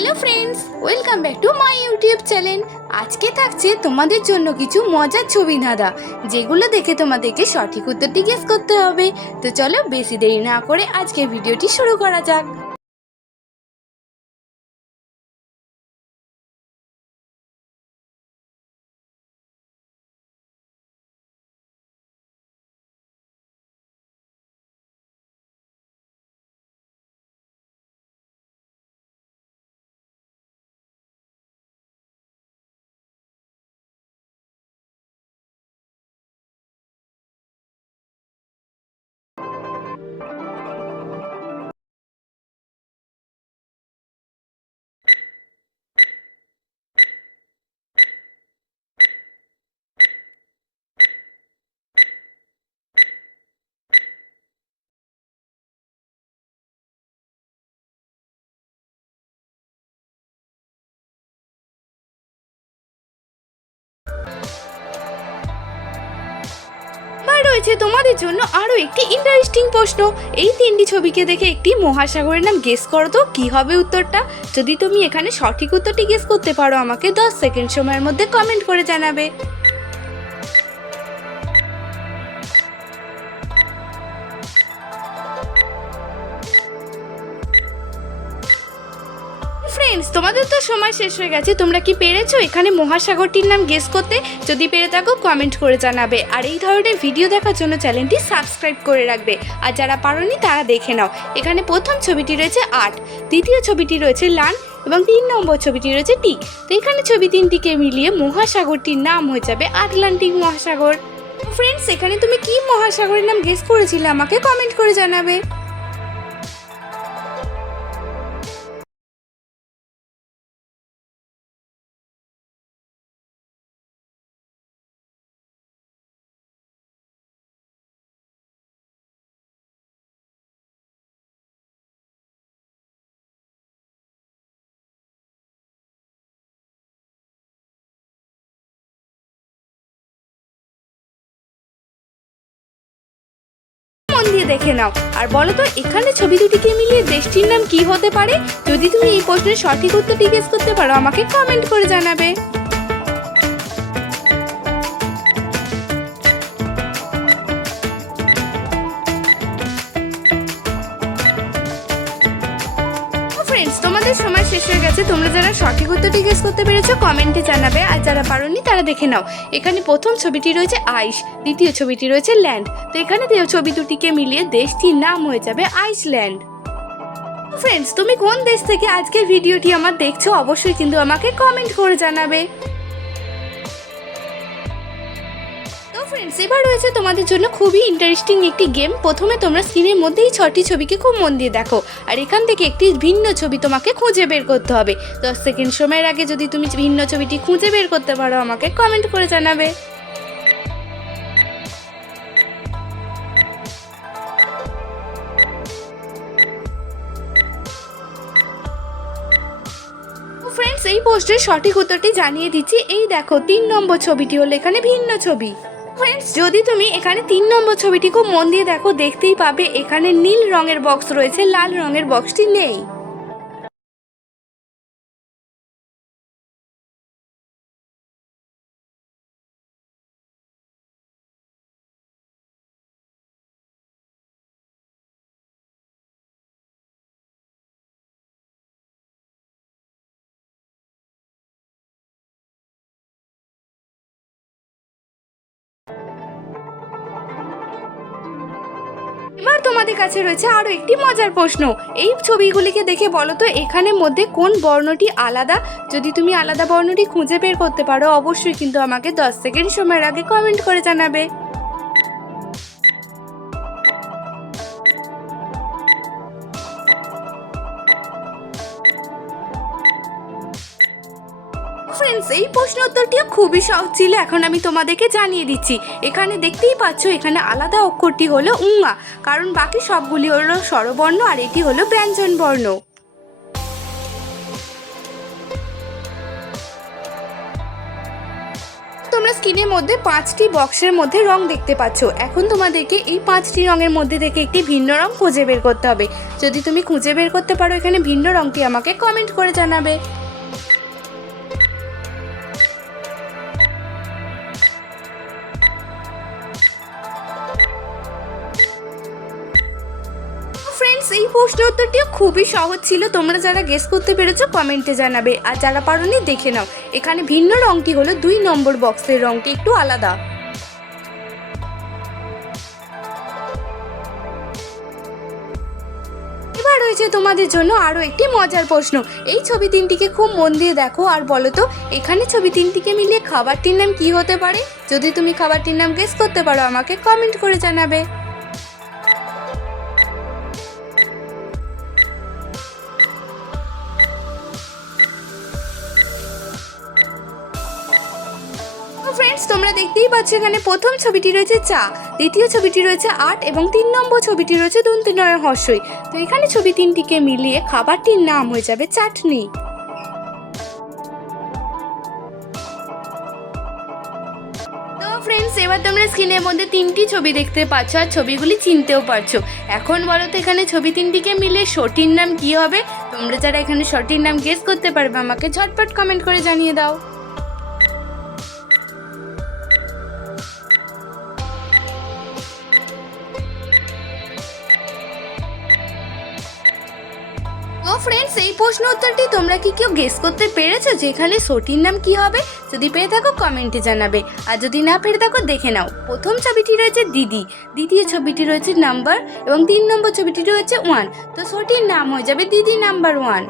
Hello friends, welcome back to my YouTube channel. আজকে থাকছে তোমাদের জন্য কিছু মজার ছবি ধাঁধা, যেগুলো দেখে তোমাদেরকে সঠিক উত্তরটি গেস করতে হবে। তো চলো বেশি দেরি না করে আজকের ভিডিওটি শুরু করা যাক। রয়েছে তোমাদের জন্য আরো একটি ইন্টারেস্টিং প্রশ্ন। এই তিনটি ছবিকে দেখে একটি মহাসাগরের নাম গেস করো তো কি হবে উত্তরটা। যদি তুমি এখানে সঠিক উত্তরটি গেস করতে পারো আমাকে 10 সেকেন্ড সময়ের মধ্যে কমেন্ট করে জানাবে। ফ্রেন্ডস, তোমাদের তো সময় শেষ হয়ে গেছে। তোমরা কি পেরেছো এখানে মহাসাগরটির নাম গেস করতে? যদি পেরে থাকো কমেন্ট করে জানাবে। আর এই ধরনের ভিডিও দেখার জন্য চ্যানেলটি সাবস্ক্রাইব করে রাখবে। আর যারা পারোনি তারা দেখে নাও। এখানে প্রথম ছবিটি রয়েছে 8, দ্বিতীয় ছবিটি রয়েছে লান এবং 3 নম্বর ছবিটি রয়েছে টি। তো এখানে ছবি তিনটিকে মিলিয়ে মহাসাগরটির নাম হয়ে যাবে আটলান্টিক মহাসাগর। ফ্রেন্ডস, এখানে তুমি কি মহাসাগরের নাম গেস করেছিলে আমাকে কমেন্ট করে জানাবে। মন দিয়ে দেখে নাও আর বলো তো এখানে ছবি দুটিকে মিলিয়ে দেশটির নাম কি হতে পারে। যদি তুমি এই প্রশ্নের সঠিক উত্তরটি গেস করতে পারো আমাকে কমেন্ট করে জানাবে। ফ্রেন্ডস, তোমাদের সময় শেষ হয়ে গেছে। তোমরা যারা সঠিক উত্তরটি গেস করতে পেরেছো কমেন্টে জানাবে। আর যারা পারোনি তারা দেখে নাও। এখানে প্রথম ছবিটি রয়েছে আইস, দ্বিতীয় ছবিটি রয়েছে ল্যান্ড। তো এখানে ছবি দুটিকে মিলিয়ে দেশটির নাম হয়ে যাবে আইসল্যান্ড। ফ্রেন্ডস, তুমি কোন দেশ থেকে আজকের ভিডিওটি আমার দেখছো অবশ্যই কিন্তু আমাকে কমেন্ট করে জানাবে। তো ফ্রেন্ডস, এবার রয়েছে তোমাদের জন্য খুবই ইন্টারেস্টিং একটি গেম। প্রথমে তোমরা স্ক্রিনের মধ্যেই 6টি ছবিকে খুব মন দিয়ে দেখো আর এখান থেকে একটি ভিন্ন ছবি তোমাকে খুঁজে বের করতে হবে। 10 সেকেন্ড সময়ের আগে যদি তুমি ভিন্ন ছবিটি খুঁজে বের করতে পারো আমাকে কমেন্ট করে জানাবে। ফ্রেন্ডস, এই পোস্টের সঠিক উত্তরটি জানিয়ে দিচ্ছি। এই দেখো 3 নম্বর ছবিটি হলো এখানে ভিন্ন ছবি। ফ্রেন্ডস, যদি তুমি এখানে 3 নম্বর ছবিটি খুব মন দিয়ে দেখো দেখতেই পাবে এখানে নীল রঙের বক্স রয়েছে, লাল রঙের বক্সটি নেই। এবার তোমাদের কাছে রয়েছে আরো একটি মজার প্রশ্ন। এই ছবিগুলিকে দেখে বলো তো এখানের মধ্যে কোন বর্ণটি আলাদা। যদি তুমি আলাদা বর্ণটি খুঁজে বের করতে পারো অবশ্যই কিন্তু আমাকে 10 সেকেন্ড সময়ের আগে কমেন্ট করে জানাবে। ফ্রেন্ডস, এই প্রশ্ন উত্তরটিও খুবই সহজ ছিল। এখন আমি তোমাদেরকে জানিয়ে দিচ্ছি। এখানে দেখতেই পাচ্ছ এখানে আলাদা অক্ষরটি হলো উঙা, কারণ বাকি সবগুলি হলো স্বরবর্ণ আর এটি হলো ব্যঞ্জন বর্ণ। তোমরা স্ক্রিনের মধ্যে 5টি বক্সের মধ্যে রং দেখতে পাচ্ছ। এখন তোমাদেরকে এই 5টি রঙের মধ্যে থেকে একটি ভিন্ন রং খুঁজে বের করতে হবে। যদি তুমি খুঁজে বের করতে পারো এখানে ভিন্ন রংটি আমাকে কমেন্ট করে জানাবে। ফ্রেন্ডস, এই প্রশ্ন উত্তরটিও খুবই সহজ ছিল। তোমরা যারা গেস করতে পেরেছো কমেন্টে জানাবে, আর যারা পারোনি দেখে নাও। এখানে ভিন্ন রংটি হলো 2 নম্বর বক্সের রংটি একটু আলাদা। এবার রয়েছে তোমাদের জন্য আরও একটি মজার প্রশ্ন। এই ছবি তিনটিকে খুব মন দিয়ে দেখো আর বলো তো এখানে ছবি তিনটিকে মিলিয়ে খাবারটির নাম কি হতে পারে। যদি তুমি খাবারটির নাম গেস করতে পারো আমাকে কমেন্ট করে জানাবে। ফ্রেন্ডস, তোমরা দেখতেই পাচ্ছ এখানে প্রথম ছবিটি রয়েছে চা, দ্বিতীয় ছবিটি রয়েছে আট এবং 3 নম্বর ছবিটি রয়েছে দন্তি নয় হর্ষই। তো এখানে ছবি তিনটিকে মিলিয়ে খাবারটির নাম হয়ে যাবে চাটনি। তো ফ্রেন্ডস, এবার তোমরা স্ক্রিনের মধ্যে 3টি ছবি দেখতে পাচ্ছ আর ছবিগুলি চিনতেও পারছো। এখন বলো তো এখানে ছবি তিনটিকে মিলিয়ে শোটির নাম কি হবে। তোমরা যারা এখানে শোটির নাম গেস করতে পারবে আমাকে ঝটপট কমেন্ট করে জানিয়ে দাও। তো ফ্রেন্ডস, এই প্রশ্ন উত্তরটি তোমরা কি কেউ গেস করতে পেরেছো যে এখানে শোটির নাম কি হবে? যদি পেরে থাকো কমেন্টে জানাবে, আর যদি না পেরে থাকো দেখে নাও। প্রথম ছবিটি রয়েছে দিদি, দ্বিতীয় ছবিটি রয়েছে নাম্বার এবং 3 নম্বর ছবিটি রয়েছে 1। তো শোটির নাম হয়ে যাবে দিদি নাম্বার 1।